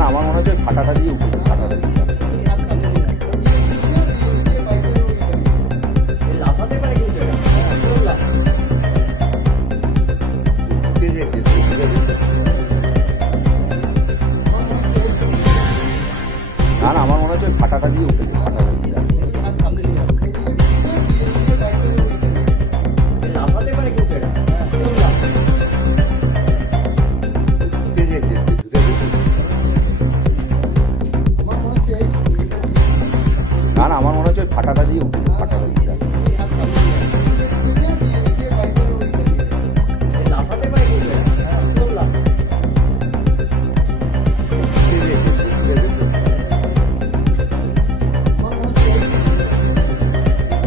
না আমার মনে হচ্ছে ফাটাটা দিয়ে উঠেছে, ফাটাটা দিয়ে। না না আমার মনে হচ্ছে ফাটাটা দিয়ে উঠেছে, ফাটাটা দিয়ে। না না আমার মনে হচ্ছে ফাটাটা দিয়ে উঠেছে, ফাটাটা দিয়ে।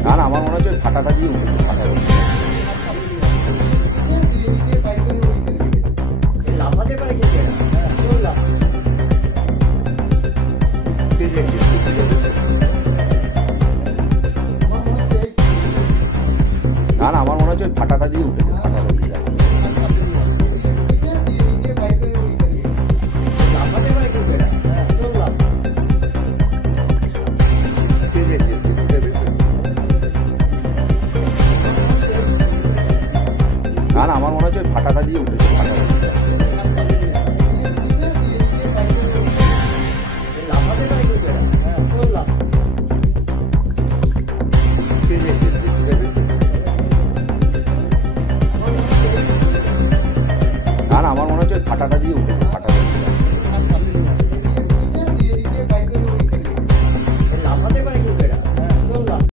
না না আমার মনে হচ্ছে ফাটাটা দিয়ে উঠেছে, ফাটাটা দিয়ে। না না আমার মনে হচ্ছে ফাটাটা দিয়ে উঠেছে, ফাটাটা দিয়ে। না না আমার মনে হচ্ছে ফাটাটা দিয়ে উঠেছে, ফাটাটা দিয়ে। না না আমার মনে হচ্ছে ফাটাটা দিয়ে উঠেছে।